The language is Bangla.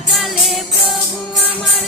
সাজালে প্রভু আমার